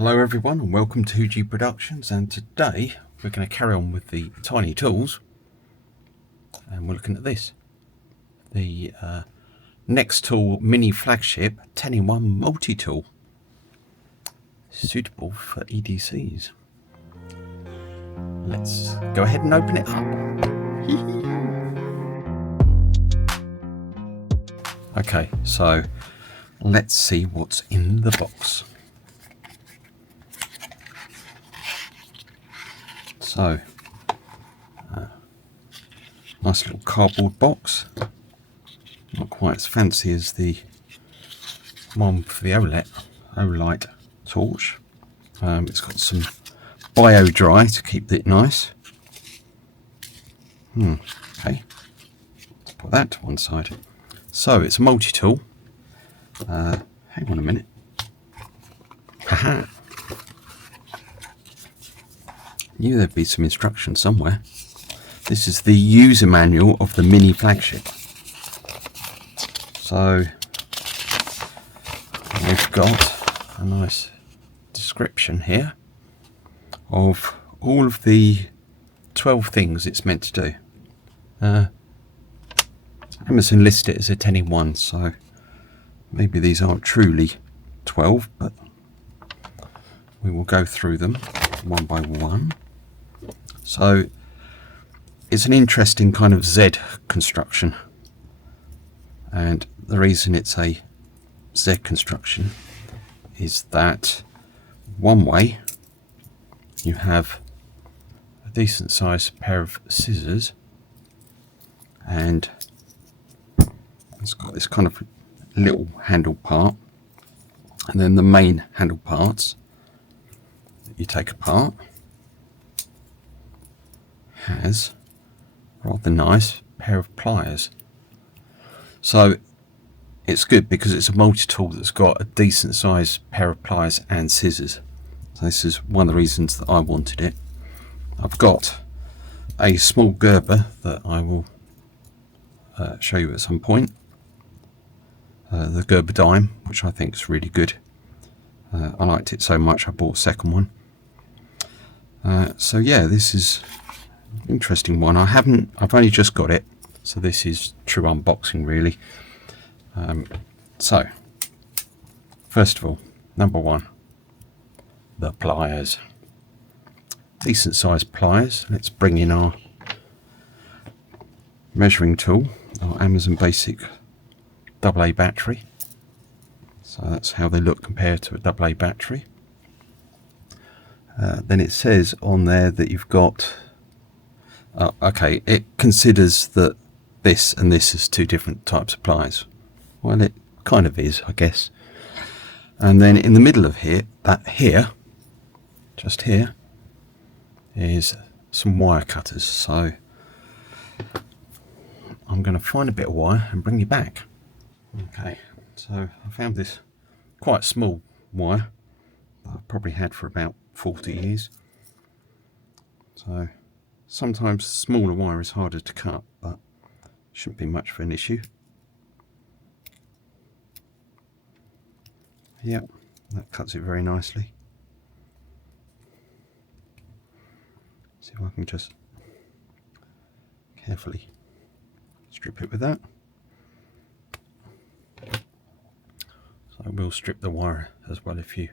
Hello everyone and welcome to HujiProductions, and today we're going to carry on with the tiny tools and we're looking at this, the Nextool Mini Flagship 10-in-1 Multi-Tool, suitable for EDCs. Let's go ahead and open it up. Okay, so let's see what's in the box. So, nice little cardboard box, not quite as fancy as the one for the Olight torch. It's got some bio dry to keep it nice. Okay, let's put that to one side. So it's a multi-tool. Hang on a minute. Haha. Knew there'd be some instructions somewhere. This is the user manual of the Mini Flagship. So we've got a nice description here of all of the 12 things it's meant to do. Amazon listed it as a 10-in-1, so maybe these aren't truly 12, but we will go through them one by one. So it's an interesting kind of Z construction, and the reason it's a Z construction is that one way you have a decent sized pair of scissors, and it's got this kind of little handle part, and then the main handle parts that you take apart has a rather nice pair of pliers. So it's good because it's a multi-tool that's got a decent sized pair of pliers and scissors. So this is one of the reasons that I wanted it. I've got a small Gerber that I will show you at some point. The Gerber Dime, which I think is really good. I liked it so much I bought a second one. So yeah, this is an interesting one. I've only just got it, so this is true unboxing really. So first of all, number one, the pliers. Decent sized pliers. Let's bring in our measuring tool, our Amazon Basic AA battery. So that's how they look compared to a AA battery. Then it says on there that you've got okay, it considers that this and this is two different types of pliers. Well, it kind of is, I guess. And then in the middle of here, just here, is some wire cutters. So I'm going to find a bit of wire and bring you back. Okay, so I found this quite small wire that I've probably had for about 40 years. So sometimes smaller wire is harder to cut, but shouldn't be much of an issue. Yep, that cuts it very nicely. See if I can just carefully strip it with that. So I will strip the wire as well if you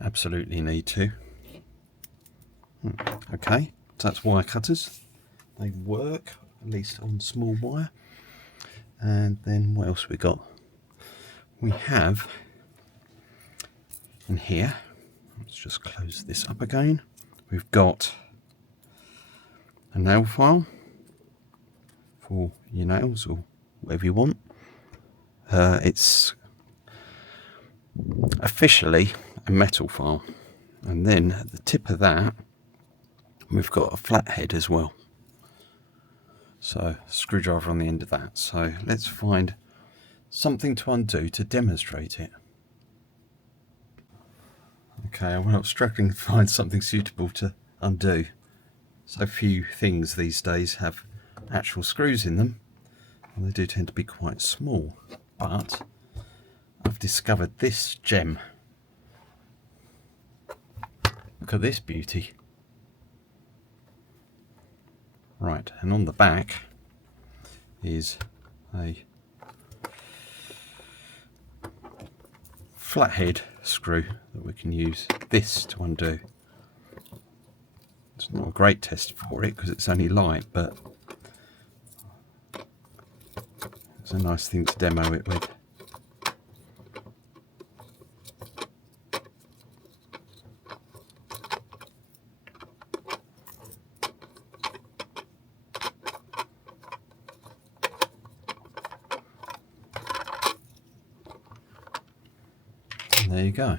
absolutely need to. Okay, so that's wire cutters. They work, at least on small wire. And then what else we got? We have in here, let's just close this up again. We've got a nail file for your nails or whatever you want. It's officially a metal file, and then at the tip of that we've got a flathead as well, so screwdriver on the end of that. So let's find something to undo to demonstrate it. Okay, well, I'm struggling to find something suitable to undo. So few things these days have actual screws in them, and they do tend to be quite small, but I've discovered this gem. Look at this beauty. Right, and on the back is a flathead screw that we can use this to undo. It's not a great test for it because it's only light, but it's a nice thing to demo it with. And there you go.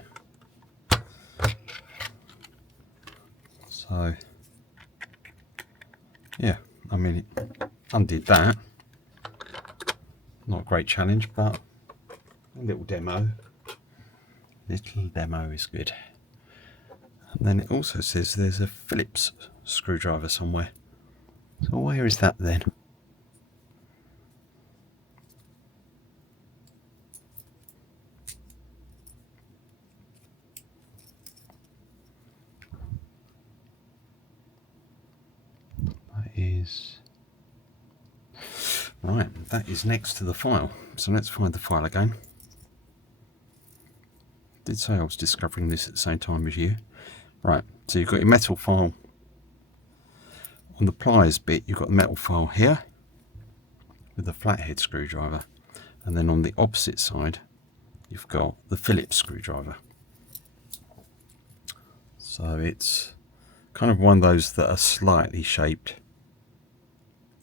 So yeah, I mean, it undid that. Not a great challenge, but a little demo. Little demo is good. And then it also says there's a Phillips screwdriver somewhere. So where is that then? That is... Right, that is next to the file. So let's find the file again. Did say I was discovering this at the same time as you. Right, so you've got your metal file. On the pliers bit, you've got the metal file here with the flathead screwdriver. And then on the opposite side, you've got the Phillips screwdriver. So it's kind of one of those that are slightly shaped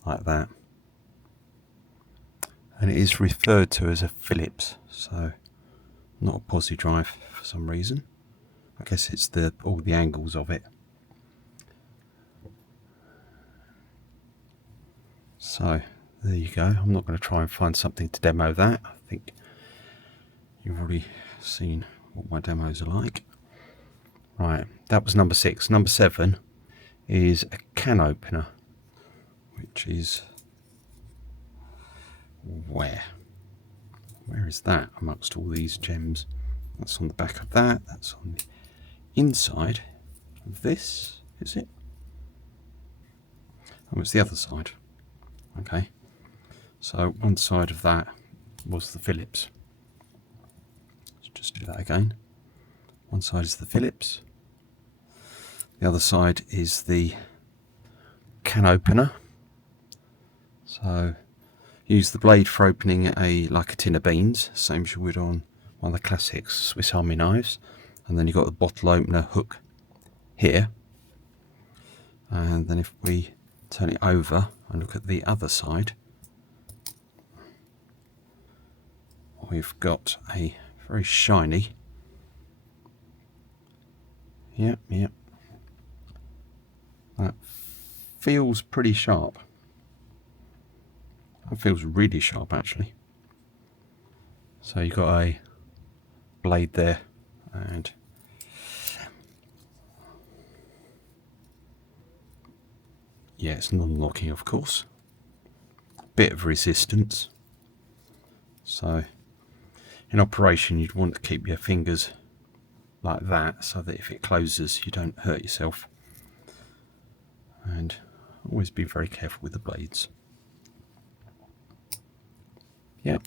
like that. And it is referred to as a Phillips, so not a posi drive for some reason. I guess it's all the angles of it. So there you go. I'm not going to try and find something to demo that. I think you've already seen what my demos are like. Right, that was number 6. Number 7 is a can opener, which is where is that amongst all these gems? That's on the back of that. That's on the inside of this, is it? Oh, it's the other side. Okay, so one side of that was the Phillips. Let's just do that again. One side is the Phillips, the other side is the can opener. So use the blade for opening like a tin of beans, same as you would on one of the classic Swiss Army knives. And then you've got the bottle opener hook here. And then if we turn it over and look at the other side, we've got a very shiny, yep, that feels pretty sharp. That feels really sharp actually. So you've got a blade there, and yeah, it's non-locking of course. Bit of resistance. So in operation you'd want to keep your fingers like that so that if it closes you don't hurt yourself. And always be very careful with the blades. Yep.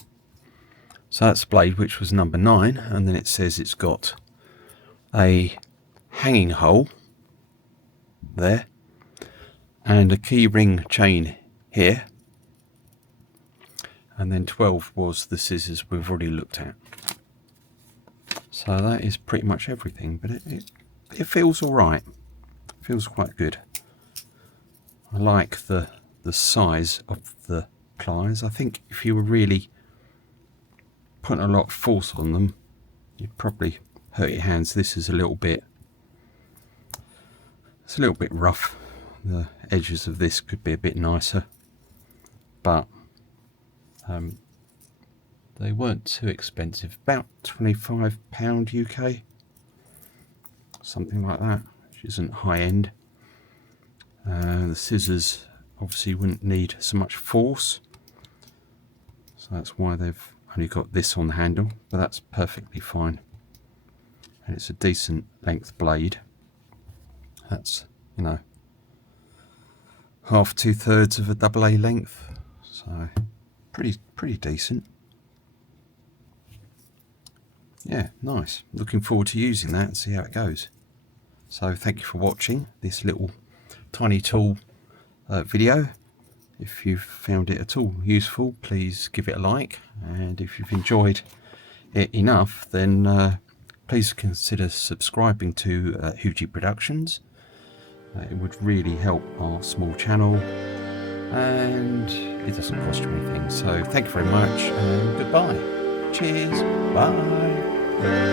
So that's the blade, which was number 9, and then it says it's got a hanging hole there and a key ring chain here, and then 12 was the scissors we've already looked at. So that is pretty much everything, but it feels alright. Feels quite good. I like the size of the pliers. I think if you were really putting a lot of force on them, you'd probably hurt your hands. This is a little bit rough. The edges of this could be a bit nicer, but they weren't too expensive. About £25 UK, something like that, which isn't high end. The scissors obviously wouldn't need so much force, so that's why they've only got this on the handle, but that's perfectly fine. And it's a decent length blade. That's, you know, half 2/3 of a AA length, so pretty decent. Yeah, nice. Looking forward to using that and see how it goes. So thank you for watching this little tiny tool video. If you've found it at all useful, please give it a like, and if you've enjoyed it enough, then please consider subscribing to HujiProductions. It would really help our small channel, and it doesn't cost you anything. So thank you very much, and goodbye. Cheers. Bye.